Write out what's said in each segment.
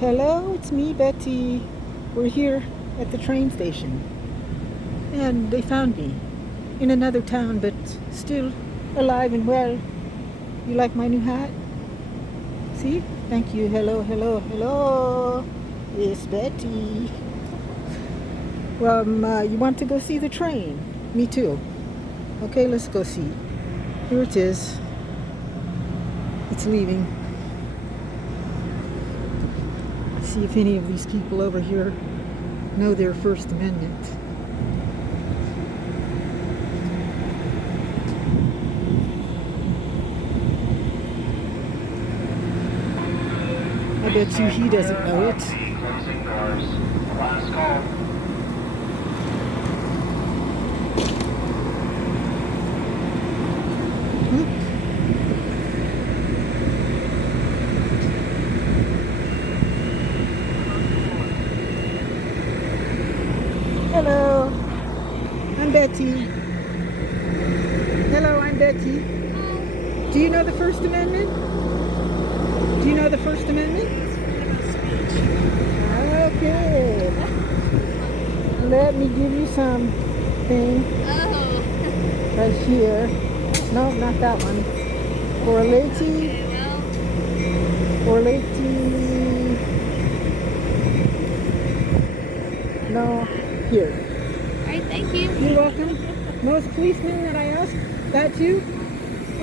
Hello, it's me, Betty. We're here at the train station. And they found me in another town, but still alive and well. You like my new hat? See? Thank you. Hello, hello, hello. It's Betty. Well, you want to go see the train? Me too. Okay, let's go see. Here it is. It's leaving. See if any of these people over here know their First Amendment. I bet you he doesn't know it. Last call. Hello, I'm Betty. Hello, I'm Betty. Do you know the First Amendment? Do you know the First Amendment? Okay. Let me give you something right here. No, not that one. For a lady. For a lady. No, here. All right, thank you. You're welcome. Most policemen that I ask that to,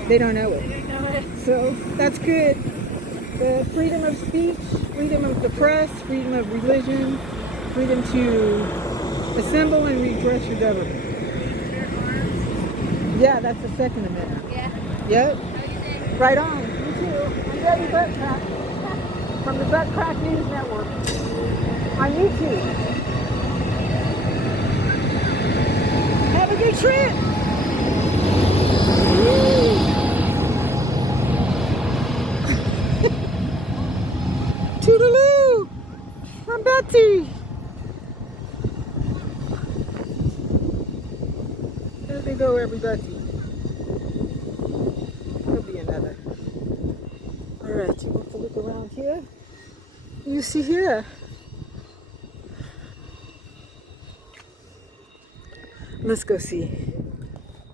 they don't know it. So that's good. The freedom of speech, freedom of the press, freedom of religion, freedom to assemble and redress your government. Yeah, that's the Second Amendment. Yeah. Yep. How you doing? Right on. You too. I'm Debbie Buttcrack from the Buttcrack News Network. On YouTube. Have a good trip. Woo. Toodaloo. I'm Betty. There they go, everybody. There'll be another. All right, you want to look around here? You see here. Let's go see.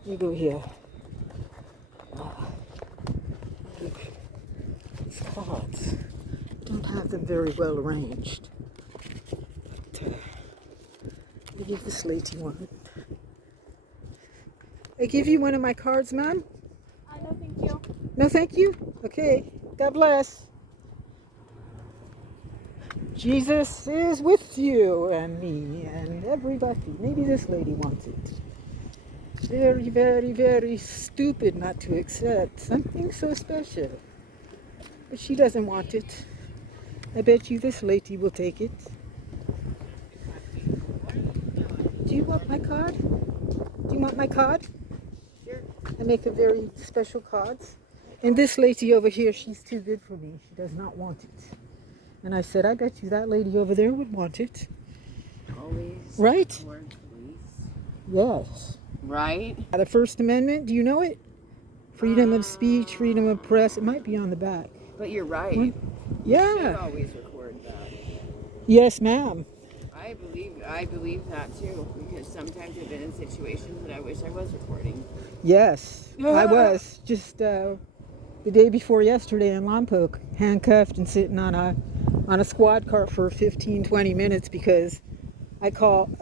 We go here. Look, these cards don't have them very well arranged. But, I give this lady one. I give you one of my cards, ma'am? No, thank you. No, thank you? Okay. God bless. Jesus is with you and me and everybody. Maybe this lady wants it. Very, very, very stupid not to accept something so special. But she doesn't want it. I bet you this lady will take it. Do you want my card? Do you want my card? Sure. I make a very special cards. And this lady over here, she's too good for me. She does not want it. And I said, I bet you that lady over there would want it. Always. Right? Support police. Yes. Right? The First Amendment, do you know it? Freedom of speech, freedom of press. It might be on the back. But you're right. What? You should Yeah. always record that. Yes, ma'am. I believe that too, because sometimes I've been in situations that I wish I was recording. Yes, I was. Just the day before yesterday in Lompoc, handcuffed and sitting on a squad car for 15, 20 minutes because I called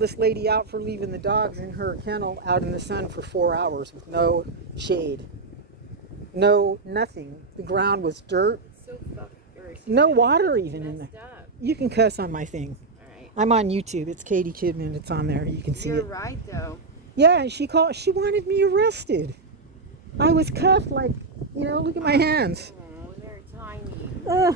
this lady out for leaving the dogs in her kennel out in the sun for 4 hours with no shade. No, nothing. The ground was dirt. So No water even in there. messed up. You can cuss on my thing. All right. I'm on YouTube. It's Katie Kidman. It's on there. You can see You're it. right though. Yeah, and she wanted me arrested. I was cuffed like, look at my hands. Oh, they're tiny. Uh,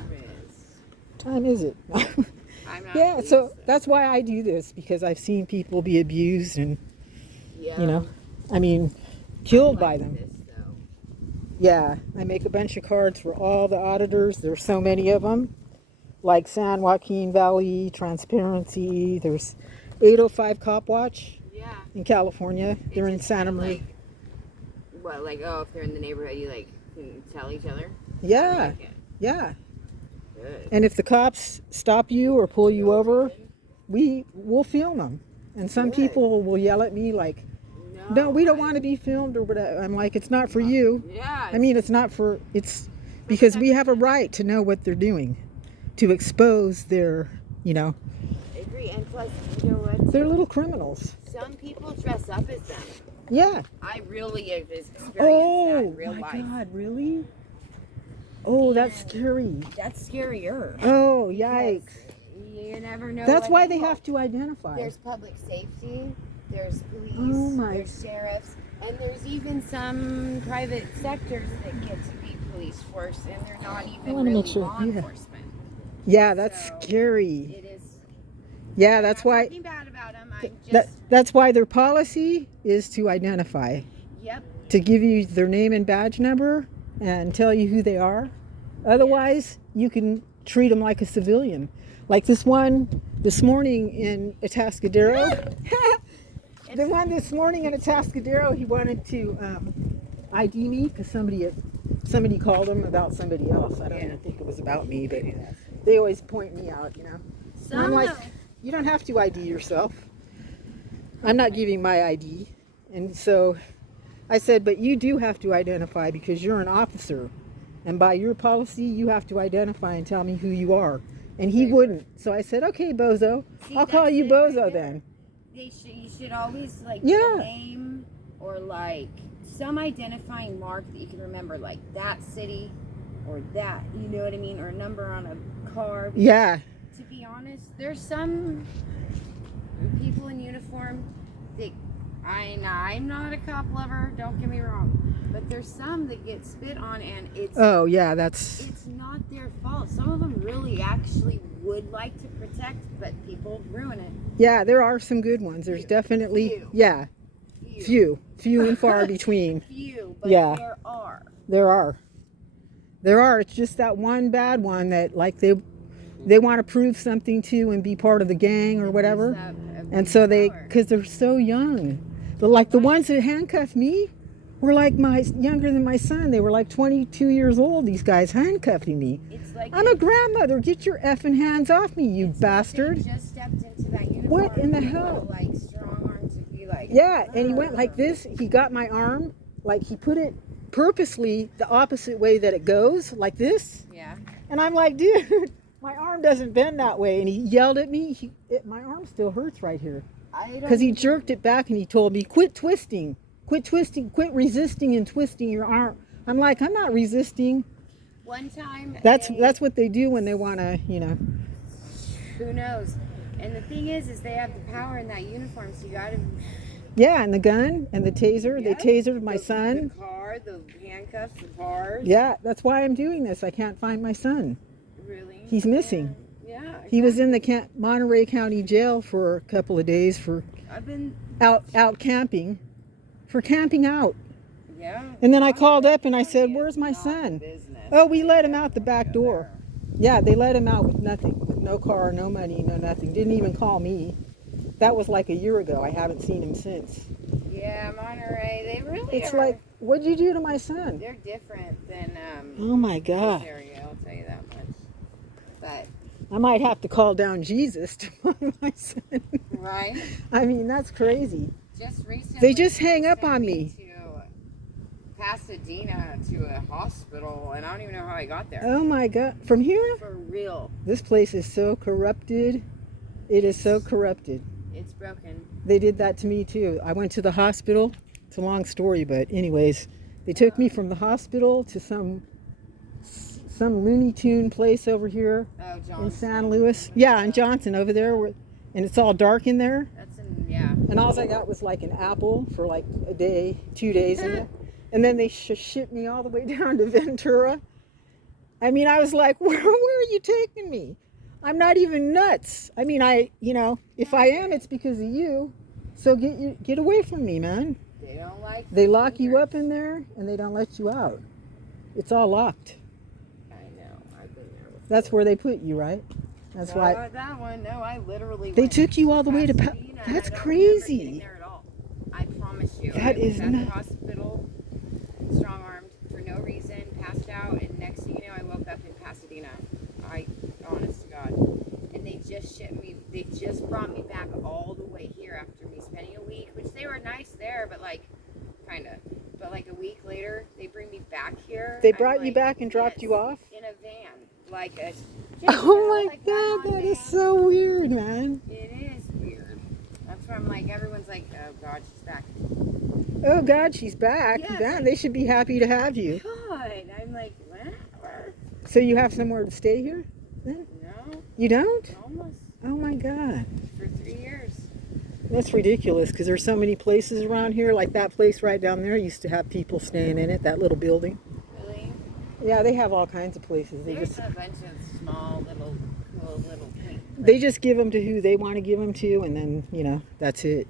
Time is it? I'm not Yeah, police, so that's why I do this, because I've seen people be abused and, yeah. killed by them. This, though. Yeah, I make a bunch of cards for all the auditors. There's so many of them, like San Joaquin Valley, Transparency. There's 805 Cop Watch Yeah. in California. They're in just Santa kinda Maria. If they're in the neighborhood, you can tell each other? Yeah, Like it. yeah. Good. And if the cops stop you or pull you over, we'll film them. And some Good. people will yell at me like, no, we don't want to be filmed or whatever. I'm like, it's not for you. Yeah. I mean, it's because we have a right to know what they're doing, to expose their, I agree. And plus, you know what? they're little criminals. Some people dress up as them. Yeah. I really have experienced that Oh in real my life. God, really? Oh, that's scary. That's scarier. Oh, yikes. You never know. That's what why they people- have to identify. There's public safety. There's police. Oh, my. There's sheriffs. And there's even some private sectors that get to be police force, and they're not even wanna really make sure- law yeah. enforcement. Yeah, that's So, scary. It is. Yeah, that's I'm not why. talking bad about them. I'm just. That's why their policy is to identify, Yep. to give you their name and badge number and tell you who they are. Otherwise, you can treat them like a civilian. Like this one this morning in Atascadero. The one this morning in Atascadero, he wanted to ID me because somebody called him about somebody else. I don't even think it was about me, but they always point me out, And I'm like, you don't have to ID yourself. I'm not giving my ID. And so I said, but you do have to identify because you're an officer. And by your policy, you have to identify and tell me who you are. And he wouldn't. So I said, okay, bozo. I'll call you bozo then. You should always like Yeah. get a name or like some identifying mark that you can remember, like that city or that, you know what I mean, or a number on a car. Yeah. To be honest, there's some people in uniform that I'm not a cop lover, don't get me wrong, but there's some that get spit on and it's Oh, yeah, that's... it's not their fault. Some of them really actually would like to protect, but people ruin it. Yeah, there are some good ones. There's definitely... Few. Yeah. Few and far between. Few, but Yeah. there are. There are. It's just that one bad one that like they want to prove something to and be part of the gang or whatever. And so because they're so young. But like the ones that handcuffed me were like younger than my son. They were like 22 years old, these guys handcuffing me. It's like I'm a grandmother. Get your effing hands off me, you bastard. They just stepped into that uniform. What in the and hell? Like strong arm to be like. Yeah, and he went like this. He got my arm, like he put it purposely the opposite way that it goes, like this. Yeah. And I'm like, dude, my arm doesn't bend that way. And he yelled at me. My arm still hurts right here. Because he jerked it back and he told me, quit twisting, quit resisting and twisting your arm. I'm like, I'm not resisting. One time. That's what they do when they want to, Who knows? And the thing is they have the power in that uniform, so you gotta. Yeah, and the gun and the taser. Yeah. They tasered my son. The car, the handcuffs, the bars. Yeah, that's why I'm doing this. I can't find my son. Really? He's missing. Yeah. He was in the Monterey County Jail for a couple of days for I've been. out camping, for camping out. Yeah. And then I called up and I said, where's my son? Oh, we let him out the back door. Yeah, they let him out with nothing, with no car, no money, no nothing. Didn't even call me. That was like a year ago. I haven't seen him since. Yeah, Monterey, they really It's are. like, what'd you do to my son? They're different than Oh my this God. area, I'll tell you that much. But I might have to call down Jesus to find my son. right? I mean, that's crazy. Just recently They just hang up sent on me. To Pasadena to a hospital, and I don't even know how I got there. Oh my God. From here? For real. This place is so corrupted. It is so corrupted. It's broken. They did that to me too. I went to the hospital. It's a long story, but anyways, they took me from the hospital to some Looney Tune place over here Oh, Johnson. in San Luis. Yeah, in Johnson over there, and it's all dark in there. That's in, yeah. And all I got was like an apple for like a day, 2 days, and then they shipped me all the way down to Ventura. I mean, I was like, where are you taking me? I'm not even nuts. I mean, if I am, it's because of you. So get away from me, man. They don't like. They lock you up in there and they don't let you out. It's all locked. I know. I've been there before. That's where they put you, right? That's No, why that one. No, I literally. they went took you all the way to. Pasadena, and That's I don't remember crazy. getting there at all. I promise you. That I was is at not- the hospital, strong armed for no reason, passed out, and next thing you know, I woke up in Pasadena. they just brought me back all the way here after me spending a week, which they were nice there, but like, kind of. But like a week later, they bring me back here. They brought you back and dropped you off? In a van. Like a... Oh my God, that is so weird, man. It is weird. That's where I'm like, everyone's like, oh God, she's back. Oh God, she's back. Yeah, Man, like, they should be happy to have you. God, I'm like, what? So you have somewhere to stay here? Then? No. You don't? Almost. Oh my God. For 3 years. That's ridiculous because there's so many places around here. Like that place right down there used to have people staying in it, that little building. Really? Yeah, they have all kinds of places. There's a bunch of small little, cool little things. They just give them to who they want to give them to, and then, you know, that's it.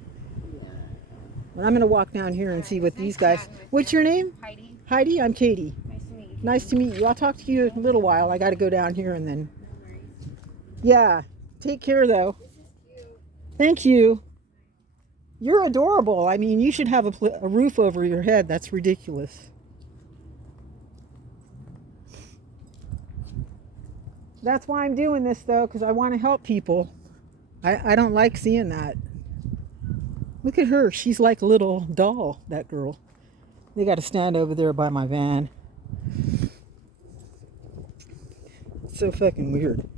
Yeah. Well, I'm going to walk down here and see what these guys... What's your name? Heidi. Heidi, I'm Katie. Nice to meet you. Nice to meet you. I'll talk to you in a little while. I got to go down here and then... No worries. Yeah. Take care, though. This is cute. Thank you. You're adorable. I mean, you should have a roof over your head. That's ridiculous. That's why I'm doing this, though, because I want to help people. I don't like seeing that. Look at her. She's like a little doll, that girl. They got to stand over there by my van. It's so fucking weird.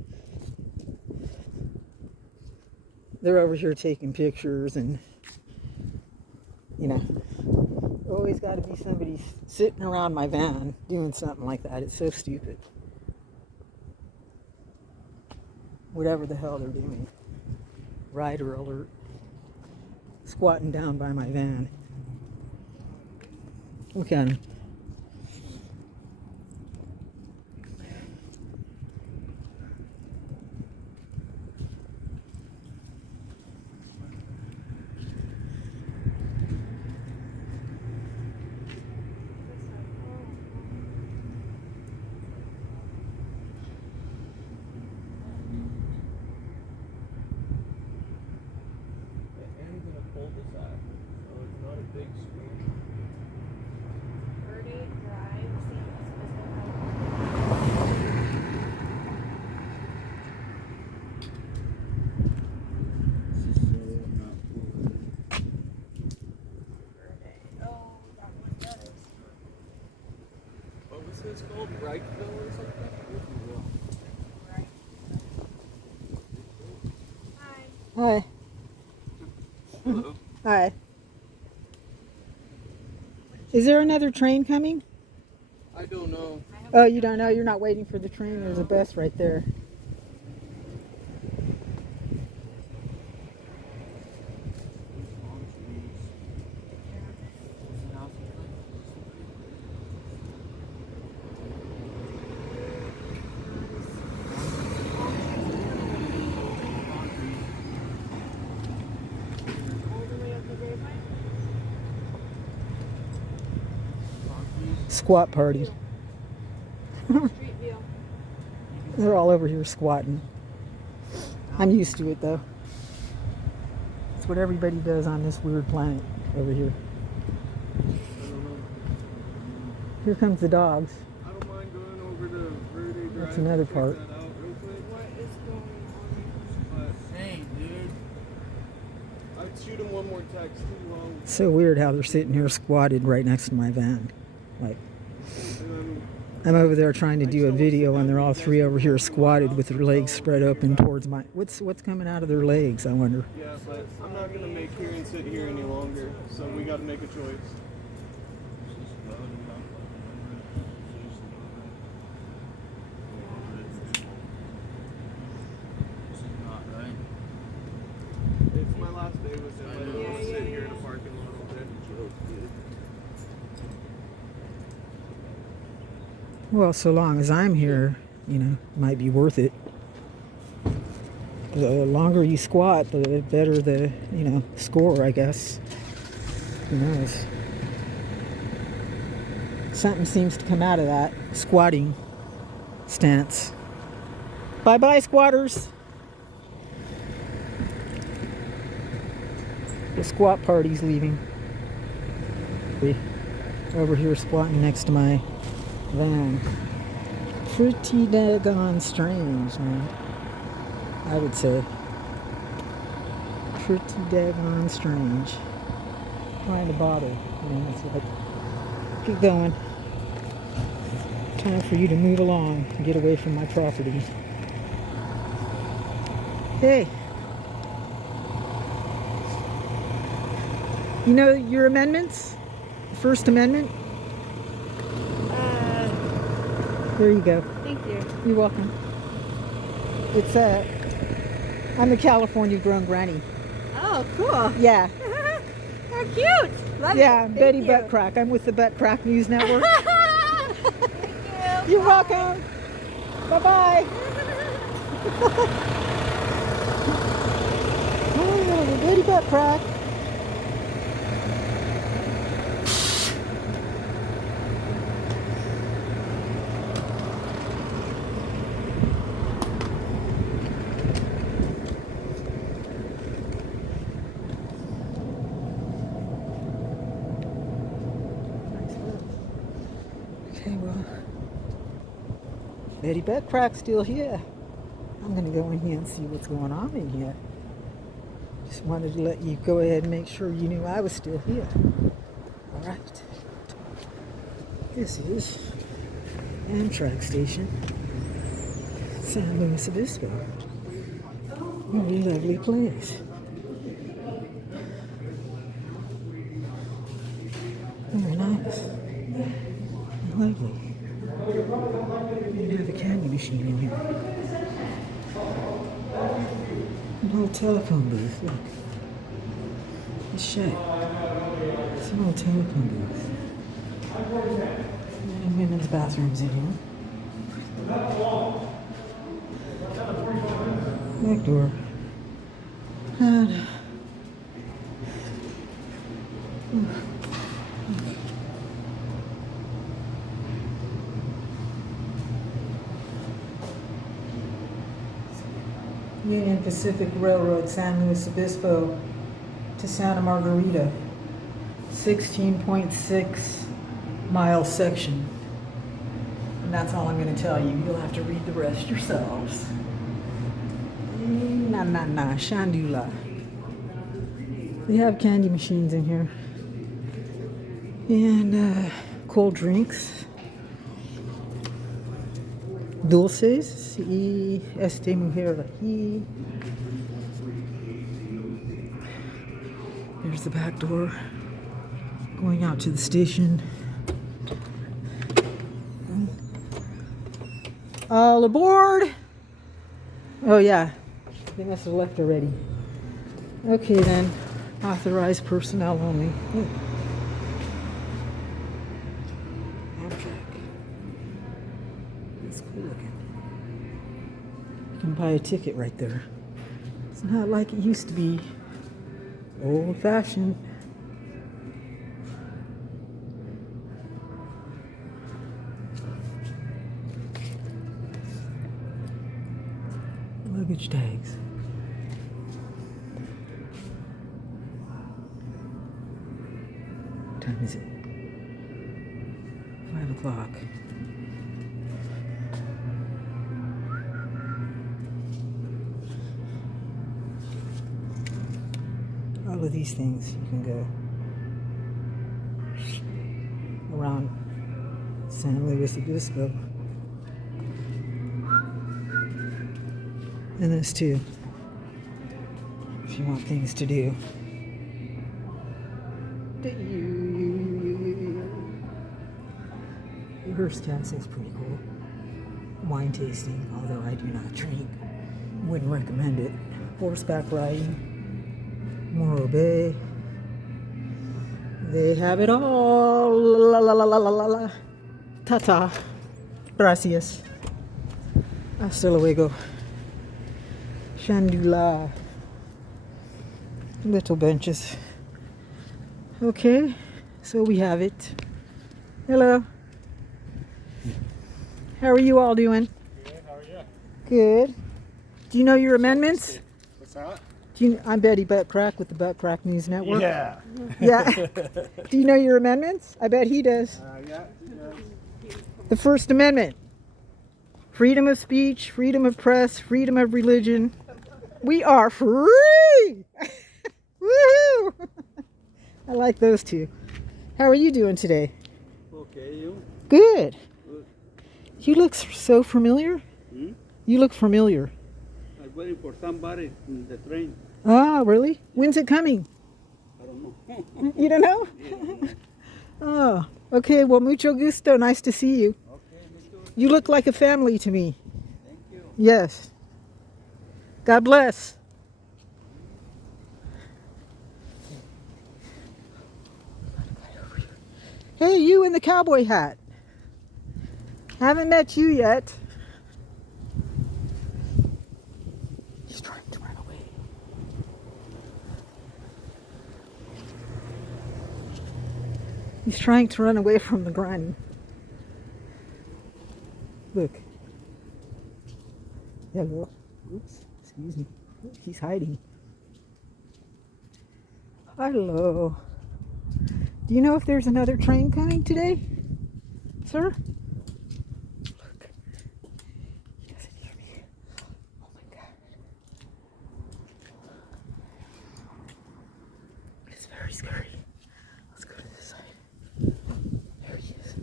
They're over here taking pictures and, you know, always got to be somebody sitting around my van doing something like that. It's so stupid. Whatever the hell they're doing. Rider alert. Squatting down by my van. Look at him. It's called Wrightville or something? Hi. Hello. Hi. Is there another train coming? I don't know. Oh, you don't know? You're not waiting for the train? There's a bus right there. Squat party. They're all over here squatting. I'm used to it though. It's what everybody does on this weird planet over here. Here comes the dogs. I don't mind going over to Verde Drive. That's another check part. that out real quick. What is going on? But hey, dude. I'd shoot him one more text too long. It's so weird how they're sitting here squatted right next to my van. Like, I'm over there trying to do a video and they're all three over here squatted with their legs spread open towards my... What's coming out of their legs, I wonder? Yeah, but I'm not going to make Kieran sit here any longer, so we got to make a choice. It's my last day with him. I don't want to sit here in a parking lot all day. Well, so long as I'm here, you know, it might be worth it. The longer you squat, the better the, you know, score, I guess. Who knows? Something seems to come out of that squatting stance. Bye-bye, squatters. The squat party's leaving. Over here squatting next to my van. Pretty daggone strange, man. I would say. Pretty daggone strange. Trying to bother. It's like, keep going. Time for you to move along and get away from my property. Hey. You know your amendments? The First Amendment? There you go. Thank you. You're welcome. It's I'm a California grown granny. Oh, cool. Yeah. How cute. Love Yeah, it. I'm Thank Betty you. Butt Crack. I'm with the Butt Crack News Network. Thank you. You're welcome. Bye-bye. Oh, the Betty Butt Crack. Okay, well, Betty Butt Crack's still here. I'm gonna go in here and see what's going on in here. Just wanted to let you go ahead and make sure you knew I was still here. All right. This is Amtrack Station, San Luis Obispo. Very lovely place. Very nice. Lovely. We have a candy machine in here. An old telephone booth. Look. It's shut. It's an old telephone booth. And women's bathrooms in here. Back door. And Union Pacific Railroad, San Luis Obispo to Santa Margarita, 16.6 mile section. And that's all I'm going to tell you. You'll have to read the rest yourselves. Shandula. They have candy machines in here. And cold drinks. Dulces y esta mujer aquí. There's the back door going out to the station. All aboard! Oh yeah, they must have left already. Okay then, authorized personnel only. Oh. Cool looking. You can buy a ticket right there. It's not like it used to be. Old fashioned. Luggage tags. What time is it? 5 o'clock. All of these things you can go around San Luis Obispo. And this too, if you want things to do. The Hearst Castle's pretty cool. Wine tasting, although I do not drink. Wouldn't recommend it. Horseback riding. Morro Bay. They have it all. La la la la la la la. Ta-ta. Gracias. Hasta luego. Shandula. Little benches. Okay, so we have it. Hello. How are you all doing? Good, how are you? Good. Do you know your amendments? What's that? I'm Betty Butt Crack with the Butt Crack News Network. Yeah. Yeah. Do you know your amendments? I bet he does. Yeah. The First Amendment. Freedom of speech, freedom of press, freedom of religion. We are free! I like those two. How are you doing today? Okay, you? Good. Good. You look so familiar. Hmm? You look familiar. I'm waiting for somebody in the train. Ah, really? When's it coming? I don't know. You don't know? Oh, okay. Well, mucho gusto. Nice to see you. Okay, me too. You look like a family to me. Thank you. Yes. God bless. Hey, you in the cowboy hat. Haven't met you yet. He's trying to run away. He's trying to run away from the granny. Look. Hello. Oops. Excuse me. He's hiding. Hello. Do you know if there's another train coming today, sir? Look. He doesn't hear me. Oh my God. It's very scary. Let's go to this side. There he is.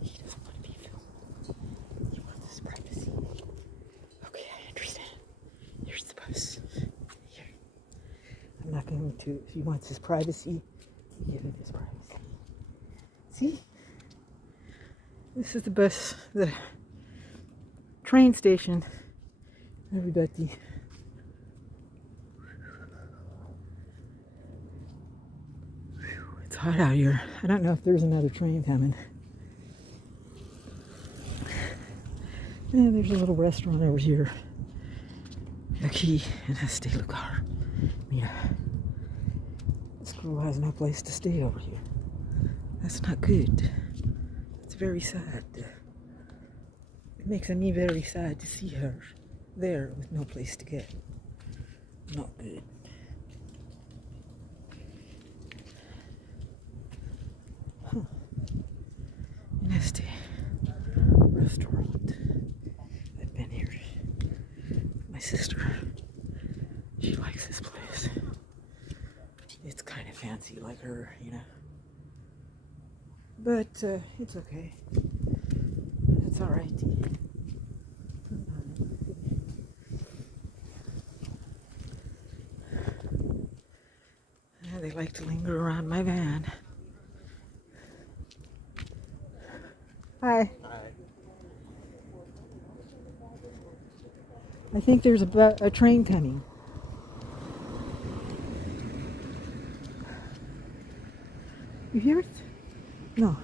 He doesn't want to be filmed. He wants his privacy. Okay, I understand. Here's the bus. Here. I'm not going to. If he wants his privacy, give him his privacy. See? This is the bus, the train station. Everybody. It's hot out here. I don't know if there's another train coming. Yeah, there's a little restaurant over here. Aquí en este lugar. Mira. This girl has no place to stay over here. That's not good. It's very sad. It makes me very sad to see her there with no place to get. Not good. Huh. En este restaurant. I've been here. My sister, she likes this place. It's kind of fancy like her, you know. But it's okay. It's alright. They like to linger around my van. Hi. Hi. I think there's a train coming. You hear it? No.